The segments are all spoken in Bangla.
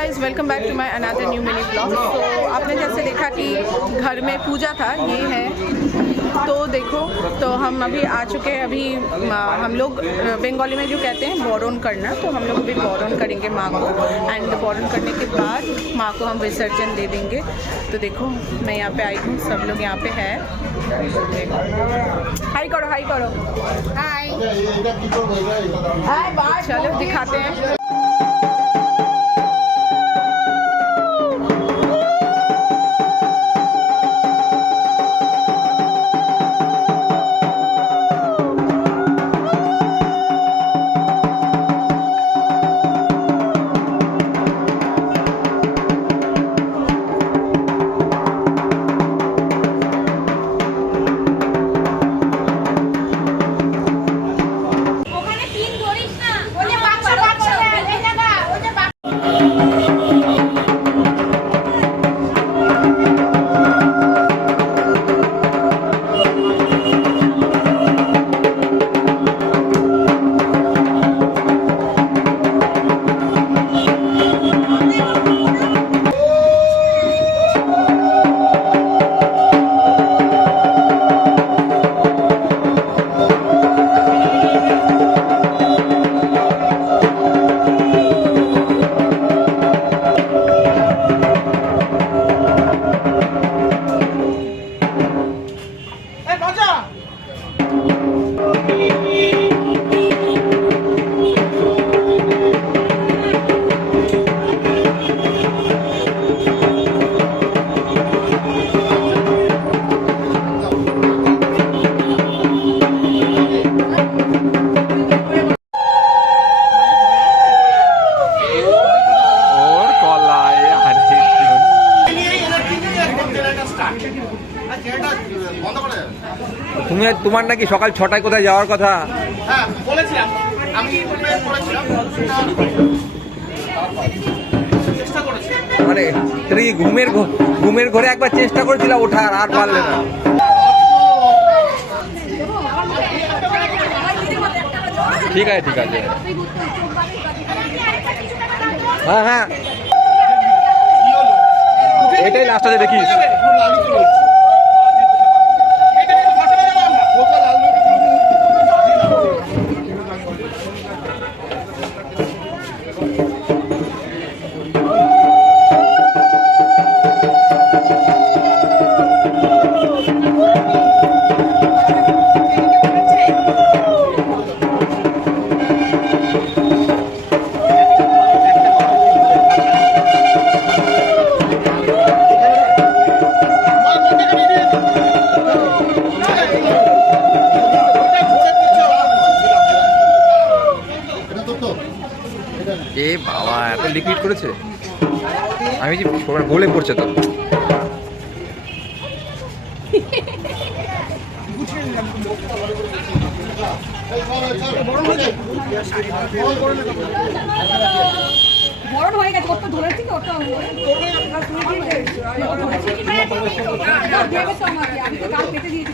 Guys, welcome back to my another new mini blog. तो आपने जैसे देखा कि घर में पूजा था, ये है। तो देखो, तो हम अभी आ चुके हैं। अभी हम लोग बंगाली में जो कहते हैं बोरन करना, तो हम लोग अभी बोरन करेंगे माँ को। एंड बोरन करने के बाद माँ को हम विसर्जन दे देंगे। तो देखो, मैं यहाँ पे आई हूँ, सब लोग यहाँ पे है। हाय करो, हाय करो, हाय। चलो दिखाते हैं। তুমি তোমার নাকি সকাল 6টায় কোথায় যাওয়ার কথা? হ্যাঁ বলেছিলাম, আমি চেষ্টা করেছি। মানে তুমি কি ঘুমের ঘরে একবার চেষ্টা করেছিল ওঠার, আর পারলে না? ঠিক আছে, ঠিক আছে। হ্যাঁ হ্যাঁ, এটাই লাস্টে দেখিস। এ বাবা, এত লিকুইড করেছে, আমি যে সবার বলে পড়ছে তো। বড় হয়ে গেছে, ওটা ধরেছি তো, ওটা আমি তো কাল পেতে দিয়েছি।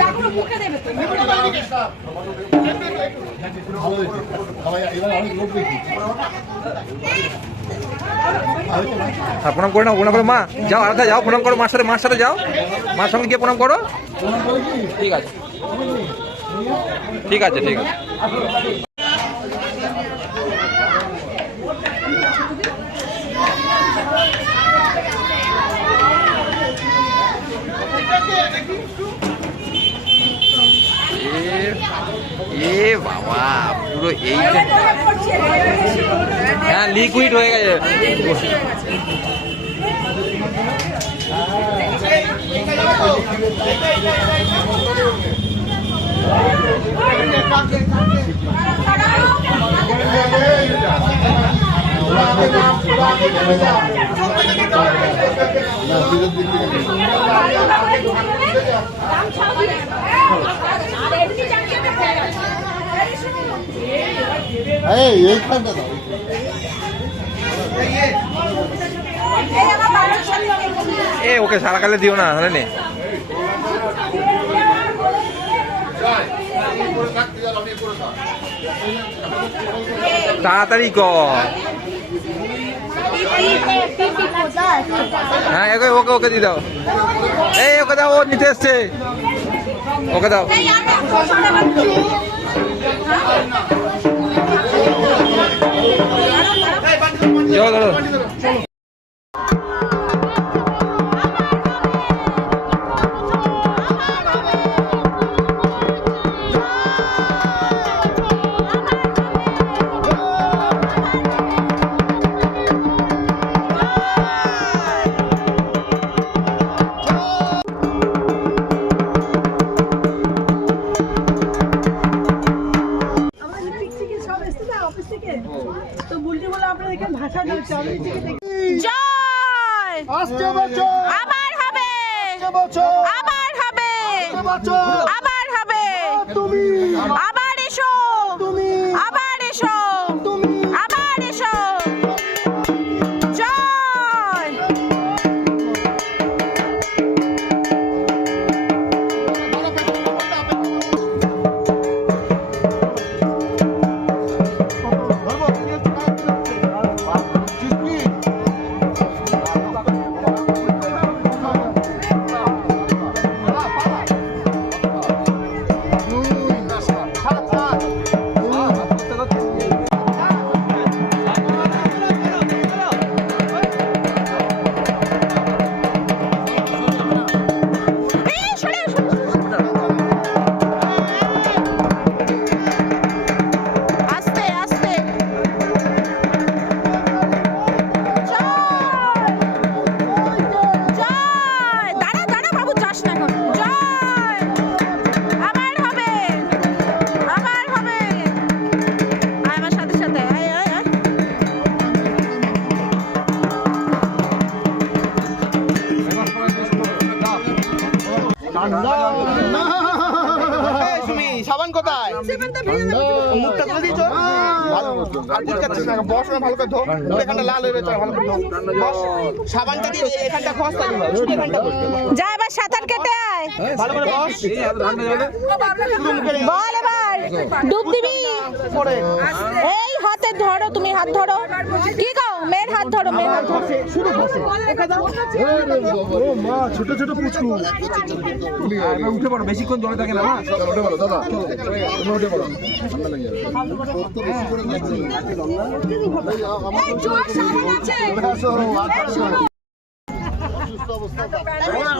যা কোনো মুখে দেবে তো। প্রণাম করে নাও, প্রণাম করো। মা যাও, আলাদা যাও, প্রণাম করো, মার সাথে যাও, মার সঙ্গে গিয়ে প্রণাম করো। ঠিক আছে, ঠিক আছে, ঠিক আছে। এ বাবা, পুরো এইটা হ্যাঁ লিকুইড হয়ে গেছে। এ ওকে সারা কালে দিও না, তাহলে তাড়াতাড়ি কর। হ্যাঁ ওকে ওকে ওকে দিয়ে দাও, এই ওকে দাও, ও নিতে এসছে, ওকে দাও। যাও ধরো। জয় আবার হবে, আবার হবে, আবার হবে, আবার এসো, আবার এসো, আবার এসো। জয় সাবান কোথায়? মুখটা তুলে দিয়েছো? আর দিচ্ছিস না, বস না ভালো করে ধো। এখানটা লাল হয়ে রয়েছে, ভালো করে ধো। বস। সাবানটা দিয়ে এখানটা ঘষতে হবে, শুধু এখানটা ঘষতে হবে। যা এবার সাঁতার কেটে আয়, ভালো করে বস। শুধু মুখে রেখে বল এবার ডুব দিবি। পরে। এই হাতে ধরো, তুমি হাত ধরো, কি গো মেয়ের হাত ধরো, মেয়ের হাত ধরো। শুধু বসে। ছোট ছোট পুচকু উঠে পড়ো, বেশিক্ষণ জলে থাকে না। উঠে পড়ো দাদা, উঠে পড়ো, ঠান্ডা লেগে যাবে।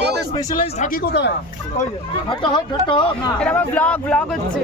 আমাদের স্পেশালাইজ থাকি কোথায়? ওই ঢাকা হোক, ঢাকা হোক। এটা আমার ব্লগ হচ্ছে।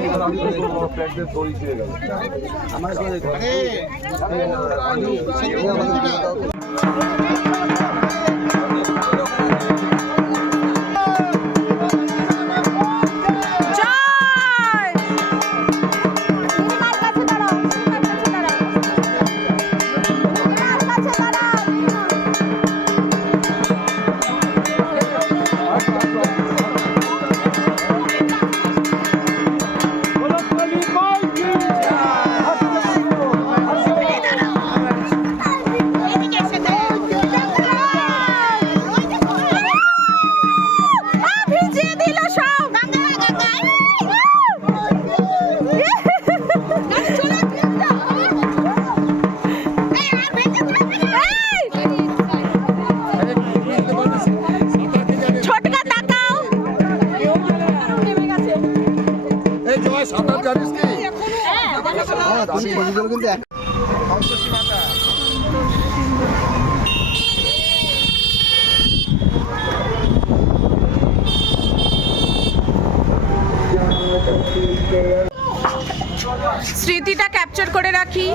স্মৃতিটা ক্যাপচার করে রাখি,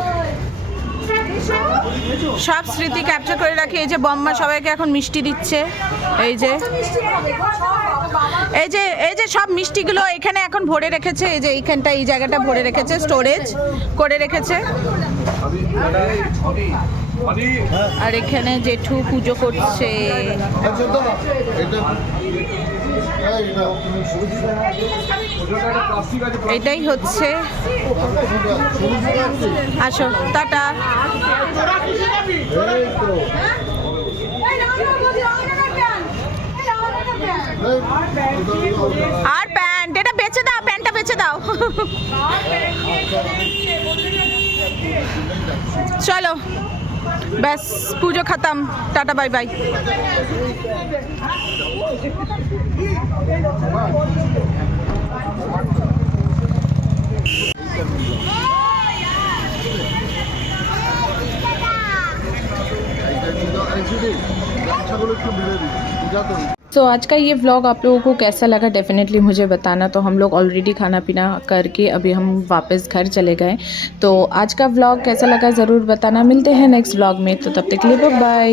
সব স্মৃতি ক্যাপচার করে রাখি। এই যে বম্মা সবাইকে এখন মিষ্টি দিচ্ছে, এই যে এই যে সব মিষ্টিগুলো এখানে এখন ভরে রেখেছে, এই যে এইখানটা, এই জায়গাটা ভরে রেখেছে, স্টোরেজ করে রেখেছে। আর এখানে জেঠু পুজো করছে। এটাই হচ্ছে, আসো টাটা। আর প্যান্ট, এটা বেচে দাও, প্যান্টটা বেছে দাও চলো ব্যাস পুজো খতম টাটা বাই বাই तो आज का ये व्लॉग आप लोगों को कैसा लगा डेफिनेटली मुझे बताना। तो हम लोग ऑलरेडी खाना पीना करके अभी हम वापस घर चले गए। तो आज का व्लॉग कैसा लगा ज़रूर बताना। मिलते हैं नेक्स्ट व्लॉग में, तो तब तक के लिए बाय।